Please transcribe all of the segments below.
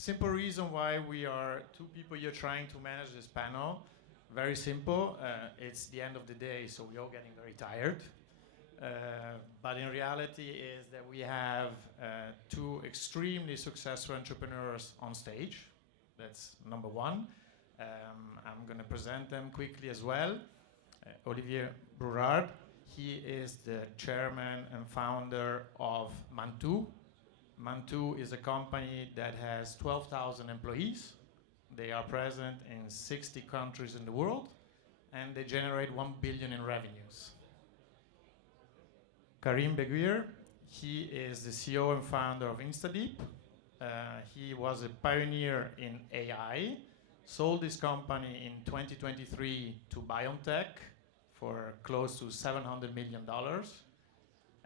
Simple reason why we are two people here trying to manage this panel. Very simple. It's the end of the day, so we're all getting very tired. But in reality is that we have two extremely successful entrepreneurs on stage. That's number one. I'm going to present them quickly as well. Olivier Brourhant, he is the chairman and founder of Mantu. Mantu is a company that has 12,000 employees. They are present in 60 countries in the world, and they generate 1 billion in revenues. Karim Beguir, he is the CEO and founder of InstaDeep. He was a pioneer in AI, sold this company in 2023 to BioNTech for close to $700 million.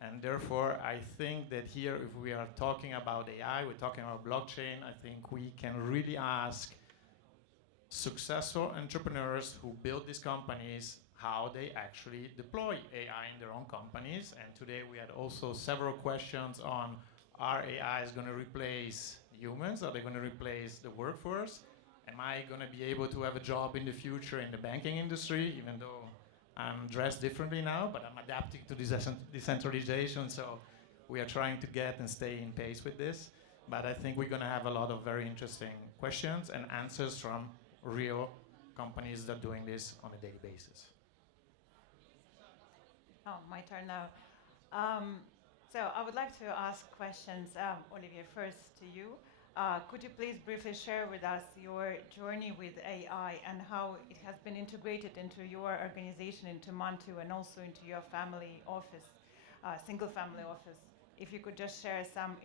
And therefore, I think that here, if we are talking about AI, we're talking about blockchain, I think we can really ask successful entrepreneurs who build these companies how they actually deploy AI in their own companies. And today we had also several questions on, are AIs going to replace humans? Are they going to replace the workforce? Am I going to be able to have a job in the future in the banking industry, even though I'm dressed differently now, but I'm adapting to decentralization, so we are trying to get and stay in pace with this. But I think we're going to have a lot of very interesting questions and answers from real companies that are doing this on a daily basis. Oh, my turn now. So I would like to ask questions, Olivier, first to you. Could you please briefly share with us your journey with AI and how it has been integrated into your organization, into Mantu, and also into your family office, single family office? If you could just share some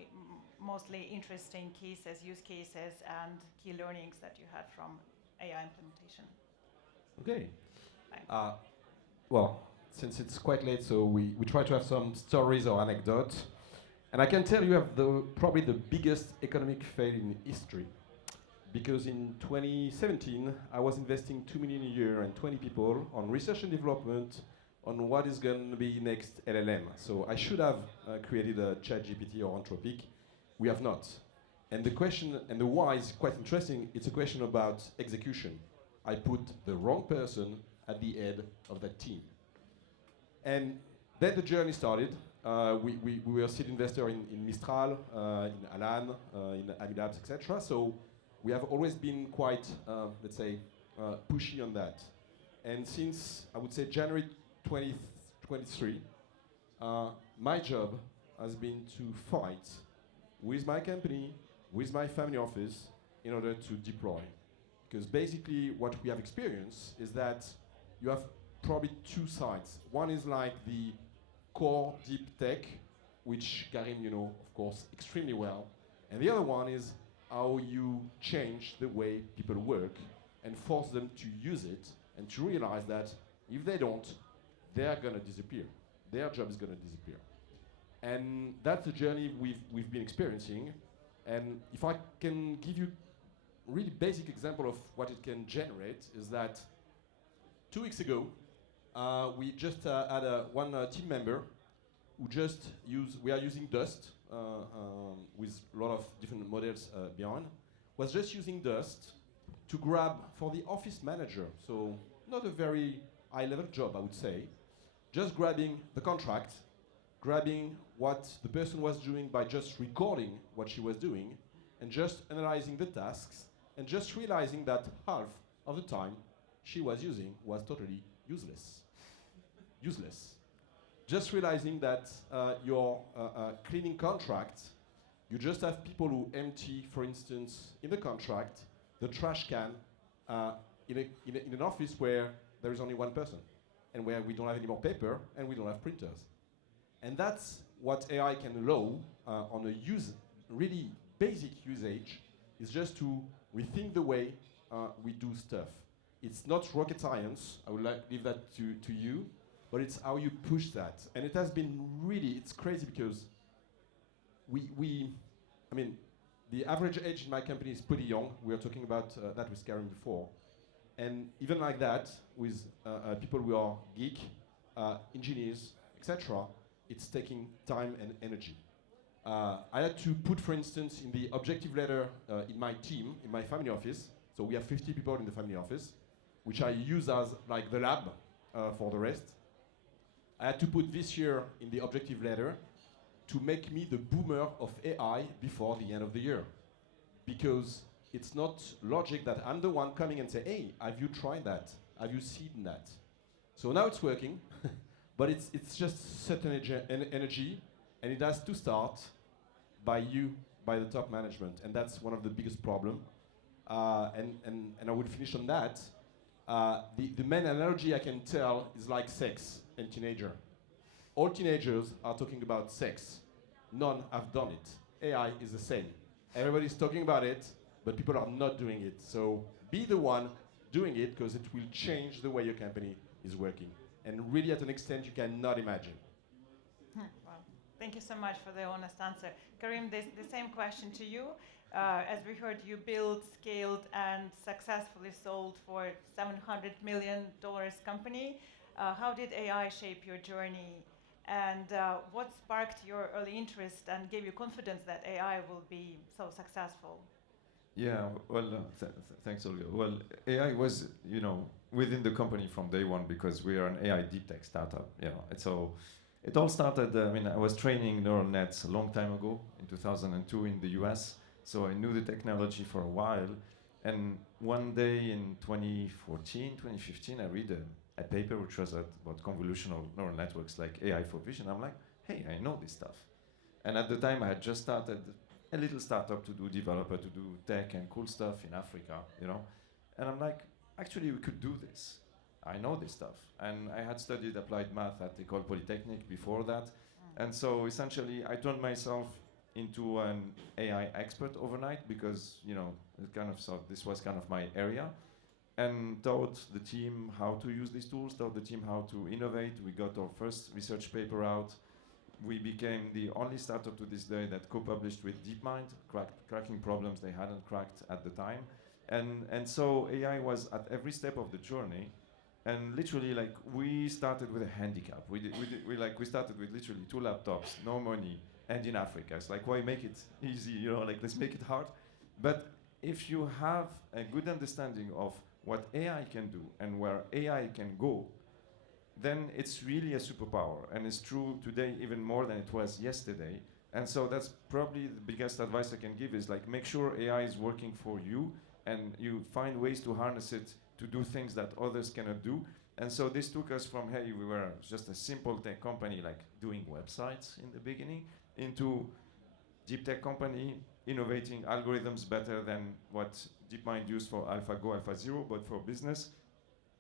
mostly interesting cases, use cases, and key learnings that you had from AI implementation. Okay. Well, since it's quite late, so we try to have some stories or anecdotes. And I can tell you have probably the biggest economic fail in history. Because in 2017, I was investing 2 million a year and 20 people on research and development on what is going to be next LLM. So I should have created a ChatGPT or Anthropic. We have not. And the question and the why is quite interesting. It's a question about execution. I put the wrong person at the head of that team. And then the journey started. We were a seed investor in Mistral, in Alan, in Amilabs, etc. So we have always been quite, let's say, pushy on that. And since, I would say, January 2023, my job has been to fight with my company, with my family office, in order to deploy. Because basically what we have experienced is that you have probably two sides. One is like the core deep tech, which Karim, of course, extremely well. And the other one is how you change the way people work and force them to use it and to realize that if they don't, they're going to disappear. Their job is going to disappear. And that's the journey we've been experiencing. And if I can give you a really basic example of what it can generate is that 2 weeks ago, we just had one team member who we are using Dust with a lot of different models behind, was just using Dust to grab for the office manager, so not a very high-level job, I would say, just grabbing the contract, grabbing what the person was doing by just recording what she was doing, and just analyzing the tasks, and just realizing that half of the time she was using was totally useless. Useless. Just realizing that your cleaning contract, you just have people who empty, for instance, in the contract, the trash can in an office where there is only one person, and where we don't have any more paper, and we don't have printers. And that's what AI can allow on a really basic usage, is just to rethink the way we do stuff. It's not rocket science, I would leave that to you, but it's how you push that. And it has been really, it's crazy because I mean, the average age in my company is pretty young. We were talking about that with Karim before. And even like that, with people who are geek, engineers, etc., it's taking time and energy. I had to put, for instance, in the objective letter in my team, in my family office, so we have 50 people in the family office, which I use as like the lab for the rest. I had to put this year in the objective letter to make me the boomer of AI before the end of the year. Because it's not logic that I'm the one coming and say, hey, have you tried that? Have you seen that? So now it's working, but it's just certain energy, and it has to start by you, by the top management, and that's one of the biggest problems. And I will finish on that. The main analogy I can tell is like sex and teenager. All teenagers are talking about sex. None have done it. AI is the same. Everybody's talking about it, but people are not doing it. So be the one doing it, because it will change the way your company is working. And really at an extent you cannot imagine. Well, thank you so much for the honest answer. Karim, the same question to you. As we heard, you built, scaled, and successfully sold for $700 million company. How did AI shape your journey? And what sparked your early interest and gave you confidence that AI will be so successful? Yeah, well, thanks, Olga. Well, AI was, within the company from day one, because we are an AI deep tech startup. And so it all started. I was training neural nets a long time ago in 2002 in the US. So I knew the technology for a while. And one day in 2014, 2015, I read a paper which was about convolutional neural networks like AI for vision. I'm like, hey, I know this stuff. And at the time, I had just started a little startup to do developer, to do tech and cool stuff in Africa, And I'm like, actually, we could do this. I know this stuff. And I had studied applied math at École Polytechnique before that. And so essentially, I turned myself into an AI expert overnight because, it kind of thought this was kind of my area. And taught the team how to use these tools, taught the team how to innovate. We got our first research paper out. We became the only startup to this day that co-published with DeepMind, cracking problems they hadn't cracked at the time. And so AI was at every step of the journey. And literally, we started with a handicap. We started with literally 2 laptops, no money, and in Africa. It's like, why make it easy, let's make it hard. But if you have a good understanding of what AI can do and where AI can go, then it's really a superpower. And it's true today even more than it was yesterday. And so that's probably the biggest advice I can give is make sure AI is working for you and you find ways to harness it to do things that others cannot do. And so this took us from, hey, we were just a simple tech company doing websites in the beginning into deep tech company, innovating algorithms better than what DeepMind used for AlphaGo, AlphaZero, but for business.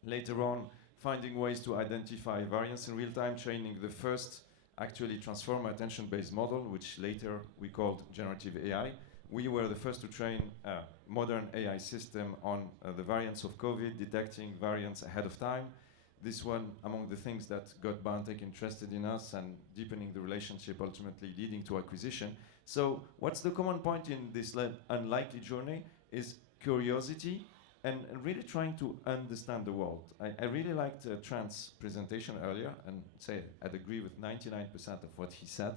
Later on, finding ways to identify variance in real time, training the first actually transformer attention-based model, which later we called generative AI. We were the first to train a modern AI system on the variants of COVID, detecting variants ahead of time. This one among the things that got BioNTech interested in us and deepening the relationship, ultimately leading to acquisition. So what's the common point in this unlikely journey is curiosity and really trying to understand the world. I really liked Trant's presentation earlier, and say I'd agree with 99% of what he said,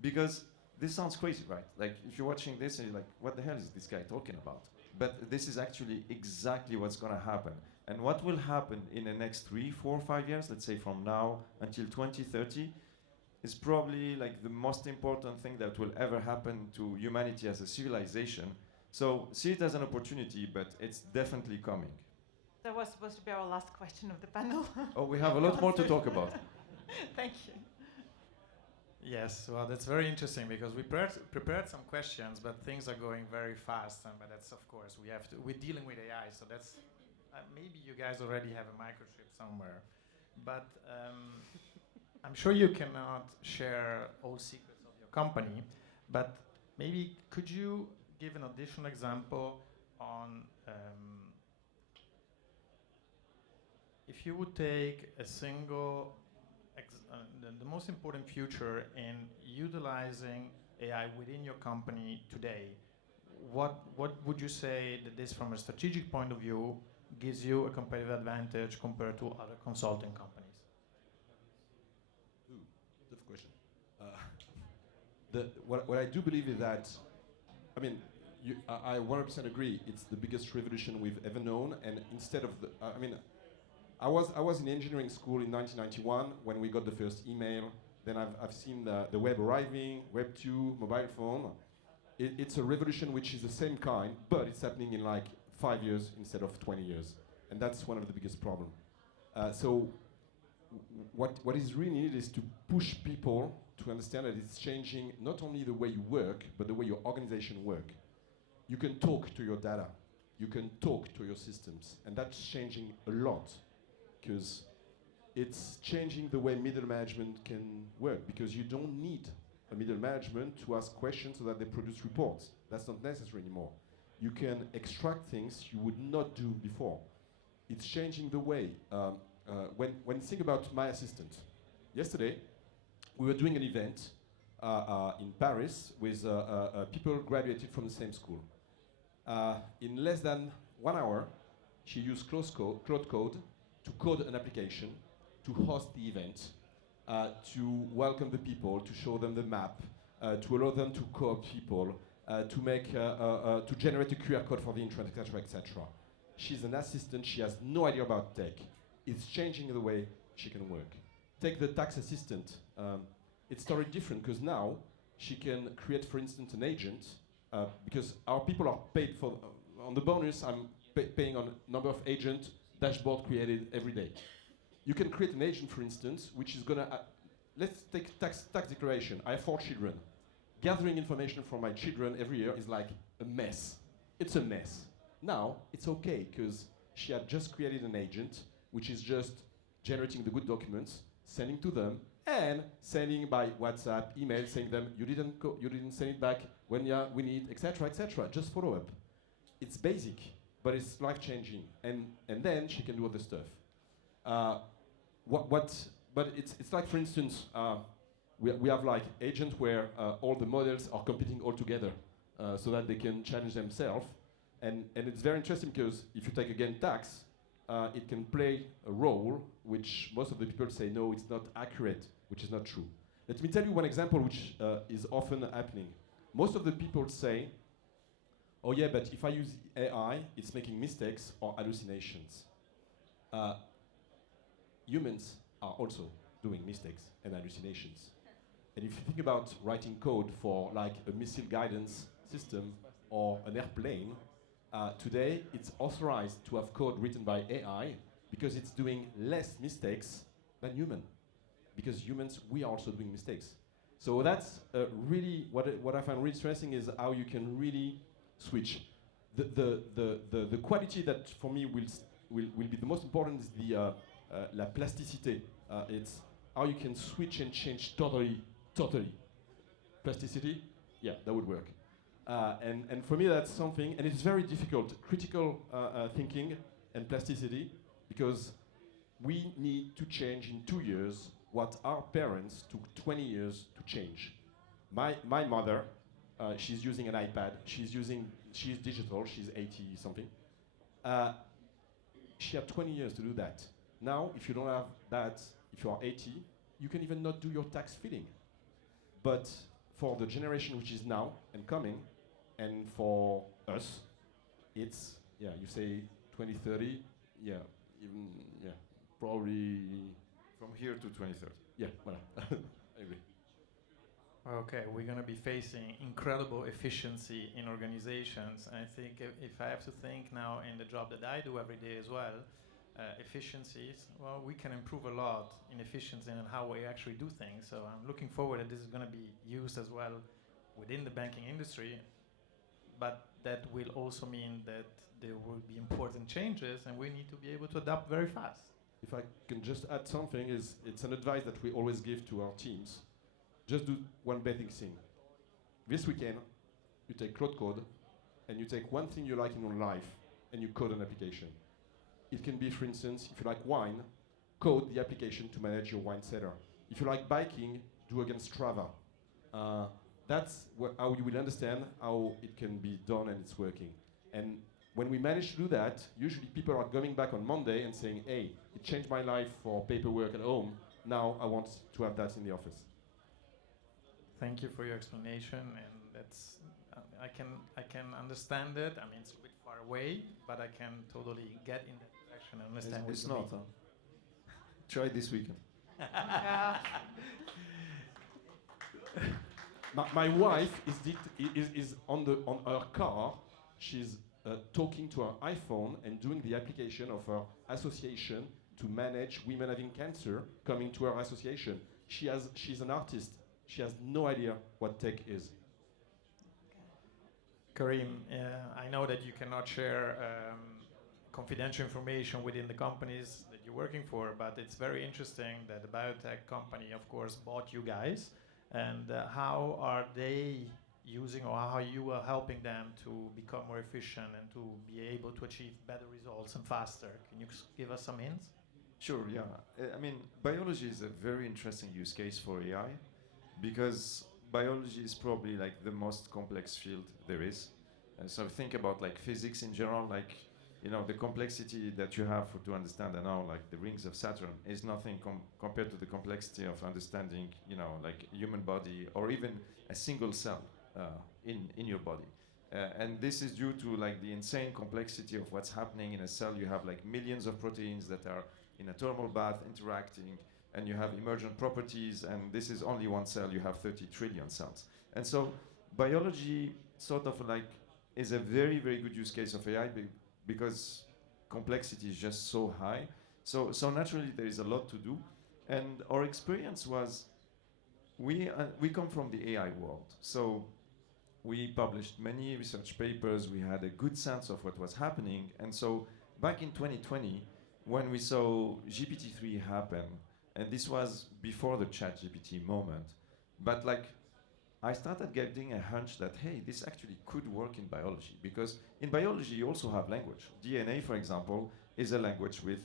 because this sounds crazy, right? If you're watching this and you're like, what the hell is this guy talking about? But this is actually exactly what's going to happen. And what will happen in the next 3, 4, 5 years, let's say from now until 2030, is probably the most important thing that will ever happen to humanity as a civilization. So see it as an opportunity, but it's definitely coming. That was supposed to be our last question of the panel. Oh, we have a lot more to talk about. Thank you. Yes, well, that's very interesting because we prepared some questions, but things are going very fast, but that's of course we're dealing with AI, so that's maybe you guys already have a microchip somewhere, but I'm sure you cannot share all secrets of your company, but maybe could you give an additional example on if you would take a single the most important future in utilizing AI within your company today, what would you say that this, from a strategic point of view, gives you a competitive advantage compared to other consulting companies? Tough question. what I do believe is that, I mean, I 100% agree. It's the biggest revolution we've ever known. And instead of the, I mean, I was in engineering school in 1991 when we got the first email. Then I've seen the web arriving, Web 2, mobile phone. It's a revolution which is the same kind, but it's happening in like 5 years instead of 20 years. And that's one of the biggest problems. So what is really needed is to push people to understand that it's changing not only the way you work, but the way your organization work. You can talk to your data. You can talk to your systems. And that's changing a lot, because it's changing the way middle management can work, because you don't need a middle management to ask questions so that they produce reports. That's not necessary anymore. You can extract things you would not do before. It's changing the way. When you think about my assistant, yesterday we were doing an event in Paris with people graduated from the same school. In less than 1 hour, she used Cloud Code to code an application, to host the event, to welcome the people, to show them the map, to allow them to co-op people, to generate a QR code for the entrance, etc., etc. She's an assistant. She has no idea about tech. It's changing the way she can work. Take the tax assistant. It's totally different, because now she can create, for instance, an agent, because our people are paid for, on the bonus, I'm paying on number of agent dashboard created every day. You can create an agent, for instance, which is gonna, let's take tax declaration. I have 4 children. Gathering information from my children every year is like a mess. It's a mess. Now, it's okay, because she had just created an agent, which is just generating the good documents, sending to them, and sending by WhatsApp, email, saying them, you didn't send it back when we need, etc., etc. Just follow up. It's basic, but it's life-changing. And then she can do other stuff. But it's like, for instance, we have like agents where all the models are competing all together so that they can challenge themselves. And it's very interesting, because if you take again tax, it can play a role which most of the people say, no, it's not accurate, which is not true. Let me tell you one example which is often happening. Most of the people say, oh yeah, but if I use AI, it's making mistakes or hallucinations. Humans are also doing mistakes and hallucinations. And if you think about writing code for like a missile guidance system or an airplane, today it's authorized to have code written by AI because it's doing less mistakes than human. Because humans, we are also doing mistakes. So that's really what I find really interesting is how you can really switch. The quality that for me will be the most important is the la plasticité. It's how you can switch and change totally. Plasticity, yeah, that would work. And for me, that's something, and it's very difficult, critical thinking and plasticity, because we need to change in 2 years what our parents took 20 years to change. My mother, she's using an iPad, she's digital, she's 80 something. She had 20 years to do that. Now, if you don't have that, if you are 80, you can even not do your tax filing. But for the generation which is now and coming, and for us, it's, yeah, you say 2030, yeah, even, yeah, probably... From here to 2030. Yeah, voilà. I agree. Okay, we're going to be facing incredible efficiency in organizations. And I think if I have to think now in the job that I do every day as well, efficiencies, well, we can improve a lot in efficiency and how we actually do things. So I'm looking forward that this is going to be used as well within the banking industry. But that will also mean that there will be important changes and we need to be able to adapt very fast. If I can just add something, it's an advice that we always give to our teams. Just do one basic thing. This weekend, you take Cloud Code, and you take one thing you like in your life, and you code an application. It can be, for instance, if you like wine, code the application to manage your wine cellar. If you like biking, do against Strava. That's how you will understand how it can be done and it's working. And when we manage to do that, usually people are coming back on Monday and saying, hey, it changed my life for paperwork at home. Now I want to have that in the office. Thank you for your explanation, and that's I can understand it. I mean, it's a bit far away, but I can totally get in that direction and understand what It's you not. mean. Try this weekend. Yeah. My wife is on her car. She's talking to her iPhone and doing the application of her association to manage women having cancer coming to her association. She's an artist. She has no idea what tech is. Karim, I know that you cannot share confidential information within the companies that you're working for, but it's very interesting that the biotech company, of course, bought you guys. And how are they using, or how you are helping them to become more efficient and to be able to achieve better results and faster? Can you give us some hints? Sure, yeah. I mean, biology is a very interesting use case for AI because biology is probably like the most complex field there is. So think about like physics in general, like the complexity that you have to understand, and now like the rings of Saturn is nothing compared to the complexity of understanding, like human body or even a single cell in your body. And this is due to like the insane complexity of what's happening in a cell. You have like millions of proteins that are in a thermal bath interacting, and you have emergent properties, and this is only one cell. You have 30 trillion cells. And so biology sort of like is a very, very good use case of AI because complexity is just so high. So naturally there is a lot to do. And our experience was we come from the AI world. So we published many research papers. We had a good sense of what was happening. And so back in 2020, when we saw GPT-3 happen, and this was before the ChatGPT moment, but like I started getting a hunch that, hey, this actually could work in biology, because in biology you also have language. DNA, for example, is a language with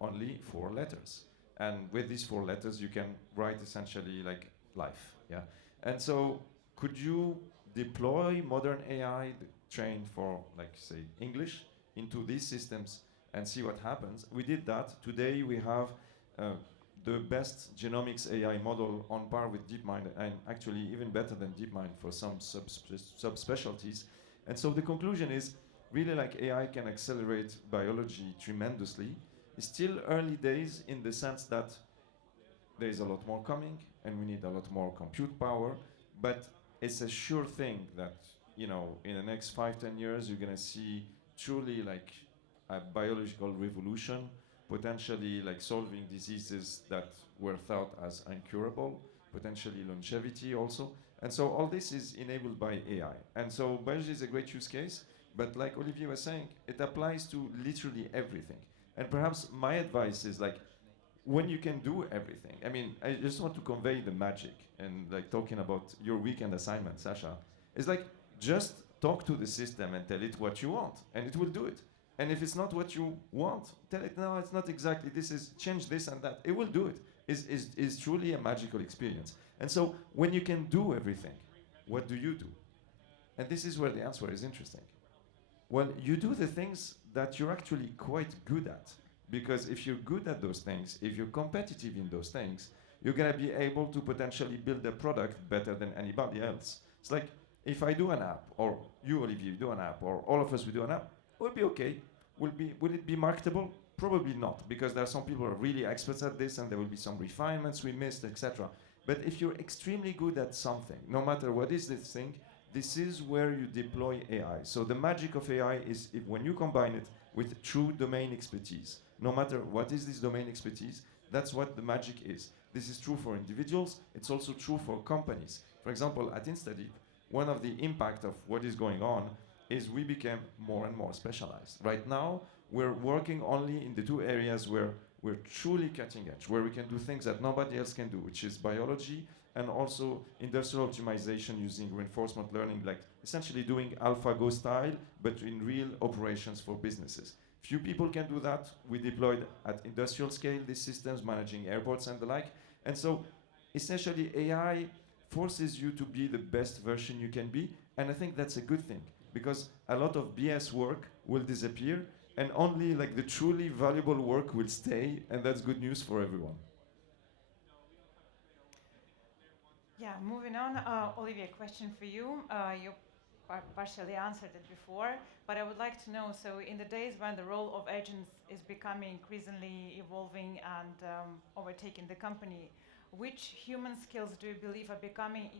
only 4 letters. And with these 4 letters, you can write essentially like life, yeah? And so could you deploy modern AI trained for, like, say, English into these systems and see what happens? We did that. Today we have the best genomics AI model on par with DeepMind, and actually even better than DeepMind for some subspecialties. And so the conclusion is really like AI can accelerate biology tremendously. It's still early days in the sense that there is a lot more coming and we need a lot more compute power, but it's a sure thing that in the next 5-10 years you're going to see truly like a biological revolution, potentially like solving diseases that were thought as incurable, potentially longevity also. And so all this is enabled by AI. And so biology is a great use case, but like Olivier was saying, it applies to literally everything. And perhaps my advice is like, when you can do everything, I mean, I just want to convey the magic, and like talking about your weekend assignment, Sascha, is like, just talk to the system and tell it what you want, and it will do it. And if it's not what you want, tell it, no, it's not exactly, this is, change this and that. It will do it. It's truly a magical experience. And so when you can do everything, what do you do? And this is where the answer is interesting. Well, you do the things that you're actually quite good at. Because if you're good at those things, if you're competitive in those things, you're going to be able to potentially build a product better than anybody else. It's like, if I do an app, or you, Olivier, do an app, or all of us, we do an app, we'll be okay. Will it be marketable? Probably not, because there are some people who are really experts at this, and there will be some refinements we missed, etc. But if you're extremely good at something, no matter what is this thing, this is where you deploy AI. So the magic of AI is if when you combine it with true domain expertise, no matter what is this domain expertise, that's what the magic is. This is true for individuals, it's also true for companies. For example, at InstaDeep, one of the impact of what is going on is we became more and more specialized. Right now, we're working only in the 2 areas where we're truly cutting edge, where we can do things that nobody else can do, which is biology and also industrial optimization using reinforcement learning, like essentially doing AlphaGo style, but in real operations for businesses. Few people can do that. We deployed at industrial scale these systems, managing airports and the like. And so essentially AI forces you to be the best version you can be, and I think that's a good thing, because a lot of BS work will disappear, and only like the truly valuable work will stay, and that's good news for everyone. Yeah, moving on. Olivier, question for you. You partially answered it before, but I would like to know, so in the days when the role of agents is becoming increasingly evolving and overtaking the company, which human skills do you believe are becoming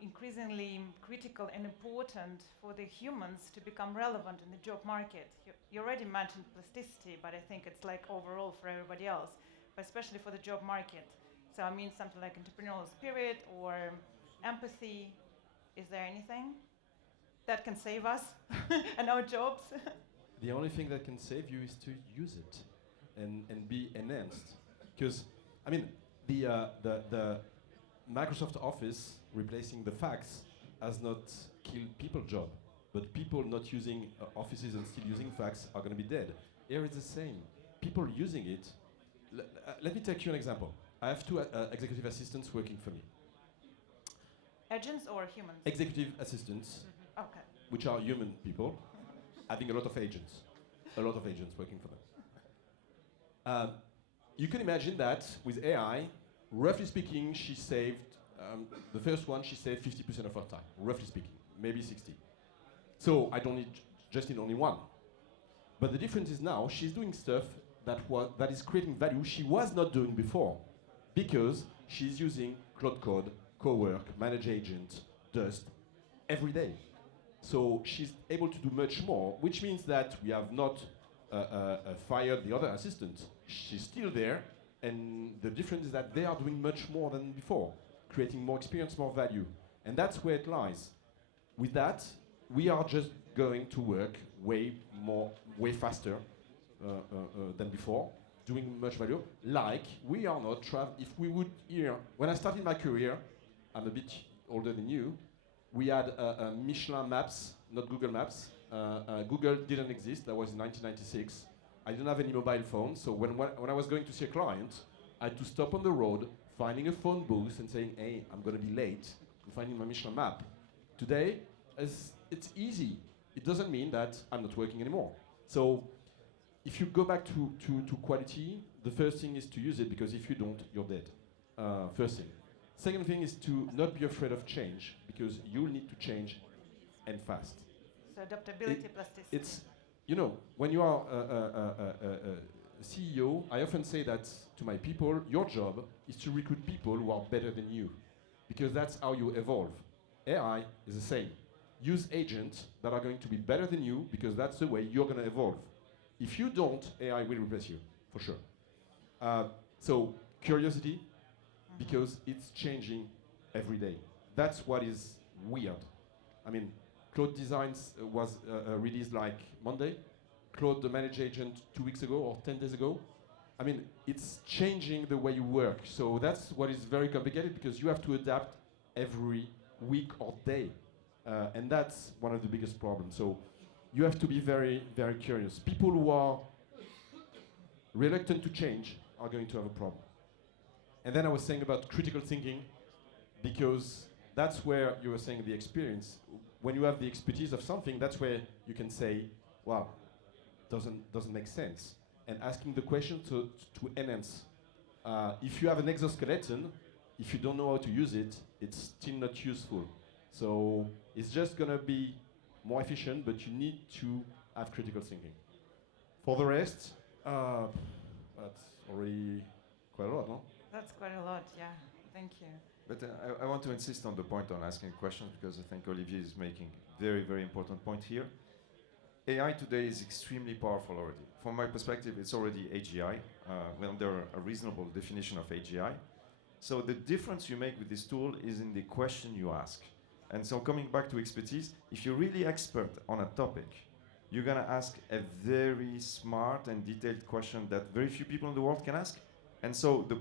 increasingly critical and important for the humans to become relevant in the job market? You already mentioned plasticity, but I think it's like overall for everybody else, but especially for the job market. So I mean something like entrepreneurial spirit or empathy. Is there anything that can save us and our jobs? The only thing that can save you is to use it and be enhanced. Because, I mean, the Microsoft Office replacing the fax has not killed people's job, but people not using offices and still using fax are going to be dead. Here it's the same. People using it. Let me take you an example. I have two executive assistants working for me. Agents or humans? Executive assistants, Okay. which are human people, having a lot of agents working for them. You can imagine that with AI, roughly speaking, she saved, the first one, she saved 50% of her time, roughly speaking, maybe 60. So I don't need just need only one. But the difference is now she's doing stuff that is creating value she was not doing before, because she's using Cloud Code, Cowork, Manage Agent, Dust every day. So she's able to do much more, which means that we have not fired the other assistant. She's still there, and the difference is that they are doing much more than before, creating more experience, more value. And that's where it lies. With that, we are just going to work way faster than before, doing much value. Like we are not if we would here, when I started my career, I'm a bit older than you, we had Michelin maps, not Google Maps. Google didn't exist, that was in 1996. I didn't have any mobile phone, so when I was going to see a client, I had to stop on the road, finding a phone booth and saying, hey, I'm gonna be late, and finding my Michelin map. Today, it's easy. It doesn't mean that I'm not working anymore. So if you go back to quality, the first thing is to use it, because if you don't, you're dead. First thing. Second thing is to not be afraid of change, because you'll need to change and fast. So adaptability, plasticity. It's, you know, when you are a CEO, I often say that to my people, your job is to recruit people who are better than you, because that's how you evolve. AI is the same. Use agents that are going to be better than you, because that's the way you're going to evolve. If you don't, AI will replace you, for sure. So curiosity, because it's changing every day. That's what is weird. I mean, Claude Designs was released like Monday. Claude, the Manage Agent, 2 weeks ago or 10 days ago. I mean, it's changing the way you work. So that's what is very complicated, because you have to adapt every week or day. And that's one of the biggest problems. So you have to be very, very curious. People who are reluctant to change are going to have a problem. And then I was saying about critical thinking, because that's where you were saying the experience. When you have the expertise of something, that's where you can say, wow, doesn't make sense. And asking the question to enhance. If you have an exoskeleton, if you don't know how to use it, it's still not useful. So it's just going to be more efficient, but you need to have critical thinking. For the rest, that's already quite a lot, no? That's quite a lot, yeah. Thank you. But I want to insist on the point on asking questions, because I think Olivier is making very, very important point here. AI today is extremely powerful already. From my perspective, it's already AGI, under a reasonable definition of AGI. So the difference you make with this tool is in the question you ask. And so coming back to expertise, if you're really expert on a topic, you're gonna ask a very smart and detailed question that very few people in the world can ask. And so the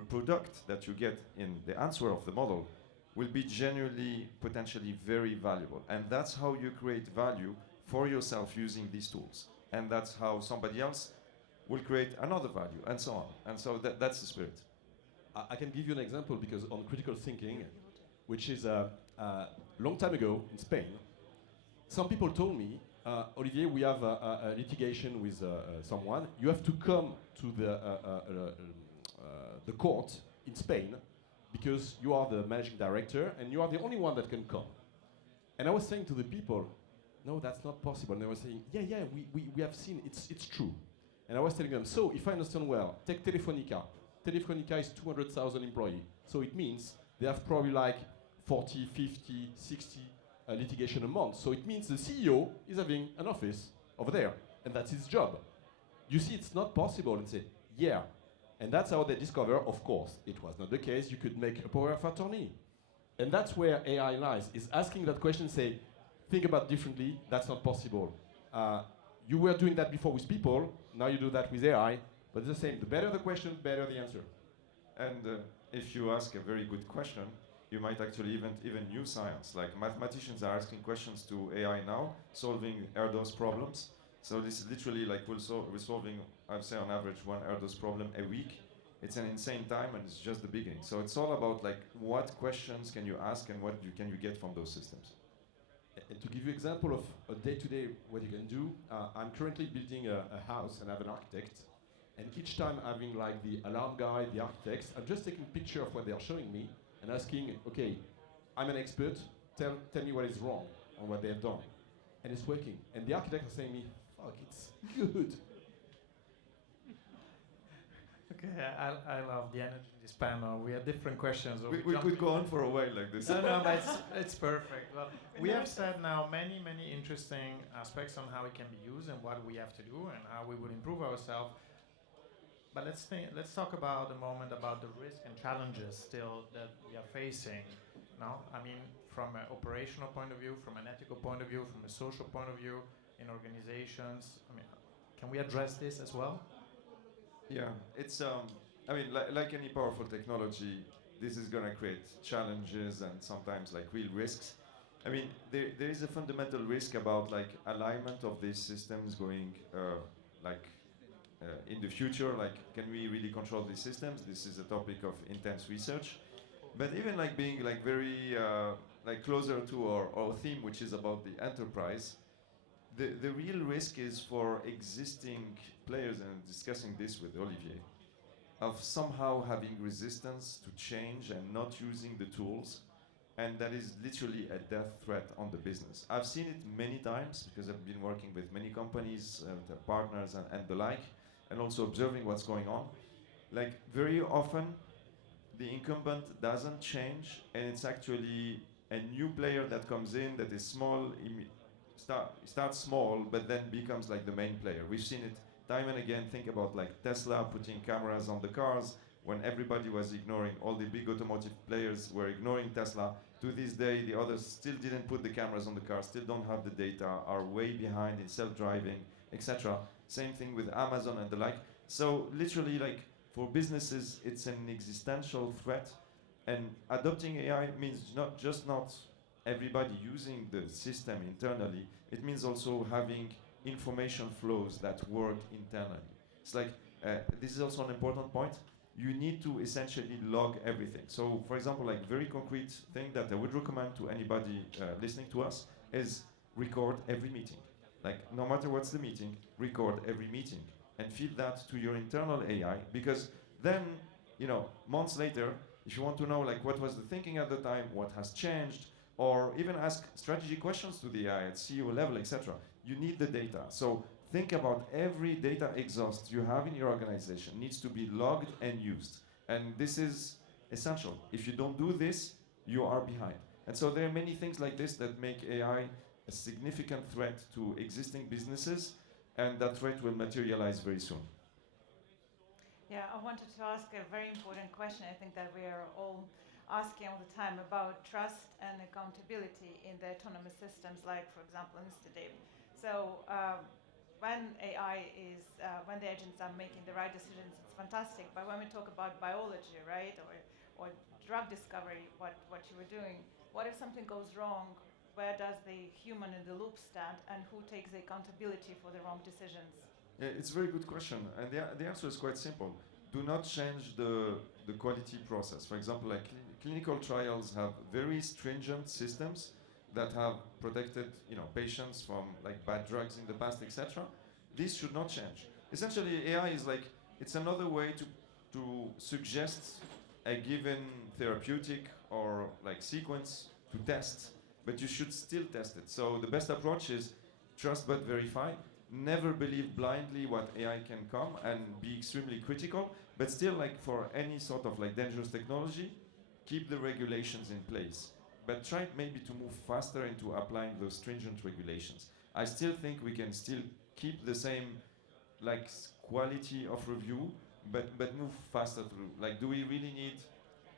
product that you get in the answer of the model will be genuinely, potentially very valuable. And that's how you create value for yourself using these tools. And that's how somebody else will create another value, and so on. And so that's the spirit. I can give you an example, because on critical thinking, which is a long time ago in Spain, some people told me, Olivier, we have a litigation with someone. You have to come to the court in Spain because you are the managing director and you are the only one that can come. And I was saying to the people, no, that's not possible. And they were saying, yeah, we have seen, it's true. And I was telling them, so if I understand well, take Telefonica. Telefonica is 200,000 employees. So it means they have probably like 40, 50, 60 litigation a month. So it means the CEO is having an office over there, and that's his job. You see, it's not possible, and say, yeah. And that's how they discover, of course, it was not the case, you could make a power of attorney. And that's where AI lies, is asking that question, say, think about differently, that's not possible. You were doing that before with people, now you do that with AI, but it's the same. The better the question, better the answer. And if you ask a very good question, you might actually even use science. Like mathematicians are asking questions to AI now, solving Erdos problems. So this is literally like we're solving, I'd say on average, one Erdos problem a week. It's an insane time, and it's just the beginning. So it's all about like what questions can you ask and what can you get from those systems. And to give you an example of a day-to-day what you can do, I'm currently building a house and I have an architect. And each time having like the alarm guy, the architects, I'm just taking a picture of what they're showing me and asking, okay, I'm an expert, tell me what is wrong on what they've done. And it's working. And the architect is saying me, fuck, it's good. Okay, I love the energy in this panel. We have different questions. We could go on for a while like this. No, but it's perfect. Well, we have said now many interesting aspects on how it can be used and what we have to do and how we would improve ourselves. But let's talk about a moment about the risk and challenges still that we are facing. Now, I mean, from an operational point of view, from an ethical point of view, from a social point of view, in organizations. I mean, can we address this as well? Yeah, it's I mean, like any powerful technology, this is going to create challenges and sometimes like real risks. I mean, there is a fundamental risk about like alignment of these systems going in the future. Like, can we really control these systems? This is a topic of intense research. But even like being like very like closer to our theme, which is about the enterprise, the real risk is for existing players, and discussing this with Olivier, of somehow having resistance to change and not using the tools, and that is literally a death threat on the business. I've seen it many times because I've been working with many companies, partners and the like, and also observing what's going on. Like very often, the incumbent doesn't change, and it's actually a new player that comes in that is small, starts small, but then becomes like the main player. We've seen it time and again. Think about like Tesla putting cameras on the cars when everybody was ignoring, all the big automotive players were ignoring Tesla. To this day, the others still didn't put the cameras on the car, still don't have the data, are way behind in self-driving, etc. Same thing with Amazon and the like. So literally, like for businesses, it's an existential threat, and adopting AI means not everybody using the system internally. It means also having information flows that work internally. It's like, this is also an important point. You need to essentially log everything. So for example, like very concrete thing that I would recommend to anybody listening to us is record every meeting. Like no matter what's the meeting, record every meeting and feed that to your internal AI, because then, you know, months later, if you want to know like what was the thinking at the time, what has changed, or even ask strategy questions to the AI at CEO level, etc. You need the data. So think about every data exhaust you have in your organization needs to be logged and used. And this is essential. If you don't do this, you are behind. And so there are many things like this that make AI a significant threat to existing businesses, and that threat will materialize very soon. Yeah, I wanted to ask a very important question. I think that we are all asking all the time about trust and accountability in the autonomous systems, like, for example, InstaDeep. So when AI is, when the agents are making the right decisions, it's fantastic. But when we talk about biology, right, or drug discovery, what you were doing, what if something goes wrong? Where does the human in the loop stand, and who takes the accountability for the wrong decisions? Yeah, it's a very good question, and the answer is quite simple. Do not change the quality process. For example, like clinical trials have very stringent systems that have protected, you know, patients from like bad drugs in the past, etc. This should not change. Essentially, AI is like, it's another way to suggest a given therapeutic or like sequence to test, but you should still test it. So the best approach is trust but verify. Never believe blindly what AI can come, and be extremely critical, but still, like for any sort of like dangerous technology, keep the regulations in place. But try maybe to move faster into applying those stringent regulations. I still think we can still keep the same like quality of review, but move faster through. Like, do we really need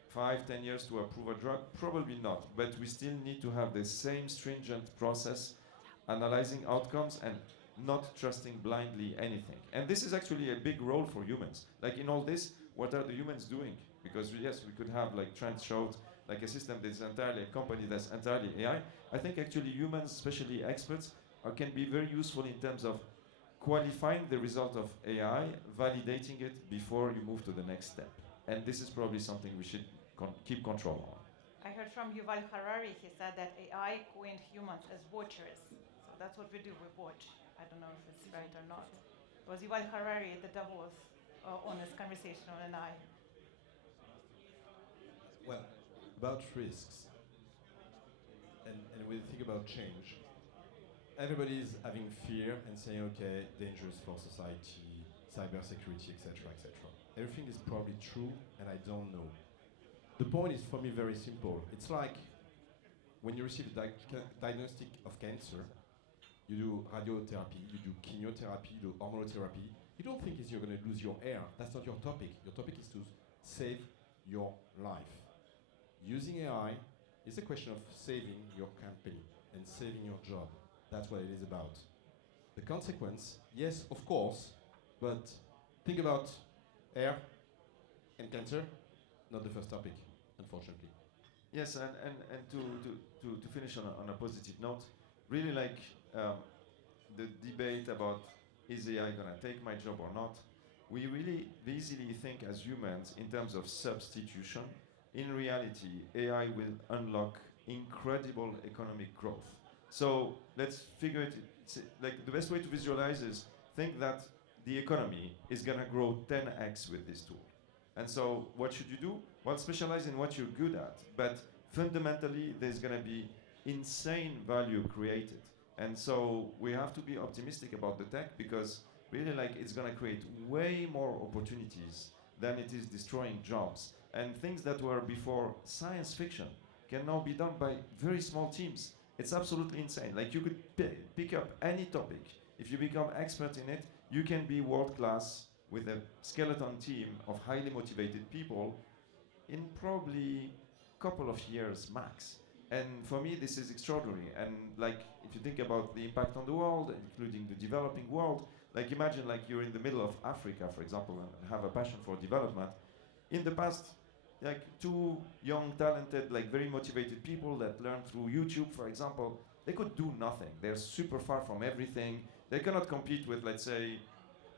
5, 10 years to approve a drug? Probably not, but we still need to have the same stringent process, analyzing outcomes and not trusting blindly anything. And this is actually a big role for humans. Like in all this, what are the humans doing? Because yes, we could have, like Trent showed, like a system that's entirely a company that's entirely AI. I think actually humans, especially experts, can be very useful in terms of qualifying the result of AI, validating it before you move to the next step. And this is probably something we should keep control on. I heard from Yuval Harari, he said that AI coined humans as watchers. So that's what we do, we watch. I don't know if it's right or not. It was Yuval Harari at the Davos honest conversation on AI. Well, about risks, and when you think about change, everybody's having fear and saying, okay, dangerous for society, cybersecurity, etc., etc. Everything is probably true, and I don't know. The point is, for me, very simple. It's like when you receive a diagnostic of cancer, you do radiotherapy, you do chemotherapy, you do hormonotherapy. You don't think you're going to lose your hair. That's not your topic. Your topic is to save your life. Using AI is a question of saving your company and saving your job. That's what it is about. The consequence, yes, of course, but think about hair and cancer, not the first topic, unfortunately. Yes, and to finish on a positive note, really like the debate about is AI gonna take my job or not, we really easily think as humans in terms of substitution. In reality, AI will unlock incredible economic growth. So let's figure it, like the best way to visualize is think that the economy is gonna grow 10x with this tool. And so what should you do? Well, specialize in what you're good at, but fundamentally there's gonna be insane value created. And so we have to be optimistic about the tech, because really like it's gonna create way more opportunities than it is destroying jobs. And things that were before science fiction can now be done by very small teams. It's absolutely insane. Like you could pick up any topic. If you become expert in it, you can be world class with a skeleton team of highly motivated people in probably a couple of years max. And for me, this is extraordinary. And like, if you think about the impact on the world, including the developing world, like imagine like you're in the middle of Africa, for example, and have a passion for development. In the past, like two young, talented, like very motivated people that learned through YouTube, for example, they could do nothing. They're super far from everything. They cannot compete with, let's say,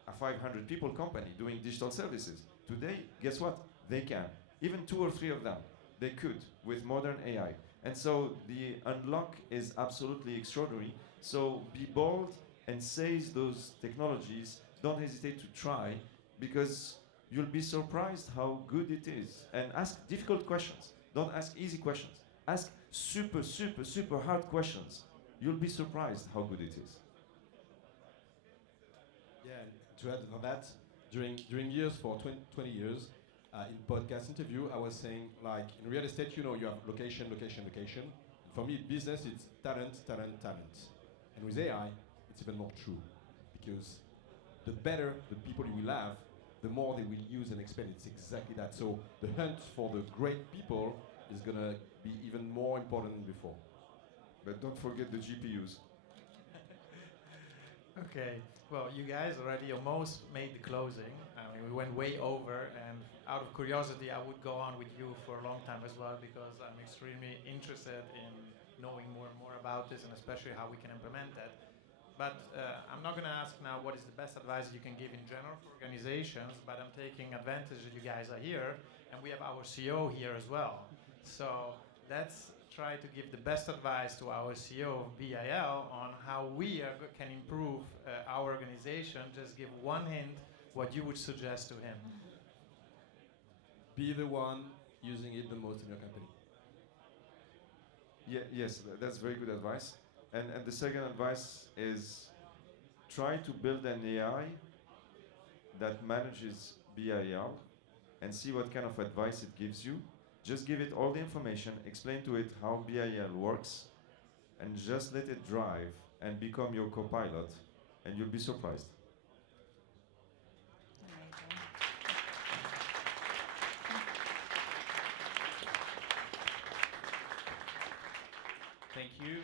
a 500 people company doing digital services. Today, guess what? They can. Even 2 or 3 of them, they could with modern AI. And so the unlock is absolutely extraordinary. So be bold and seize those technologies. Don't hesitate to try, because you'll be surprised how good it is. And ask difficult questions. Don't ask easy questions. Ask super, super, super hard questions. You'll be surprised how good it is. Yeah, and to add on that, during years, for 20 years, in podcast interview, I was saying, like, in real estate, you know, you have location, location, location. For me, business, it's talent, talent, talent. And with AI, it's even more true, because the better the people you will have, the more they will use and expand. It's exactly that. So the hunt for the great people is going to be even more important than before. But don't forget the GPUs. Okay, well, you guys already almost made the closing. I mean, we went way over, and out of curiosity, I would go on with you for a long time as well, because I'm extremely interested in knowing more and more about this, and especially how we can implement that. But I'm not going to ask now what is the best advice you can give in general for organizations, but I'm taking advantage that you guys are here, and we have our CEO here as well. So let's try to give the best advice to our CEO of BIL on how we can improve our organization. Just give one hint what you would suggest to him. Be the one using it the most in your company? Yes, that's very good advice. And the second advice is try to build an AI that manages BIL and see what kind of advice it gives you. Just give it all the information, explain to it how BIL works, and just let it drive and become your co-pilot, and you'll be surprised. Amazing. Thank you.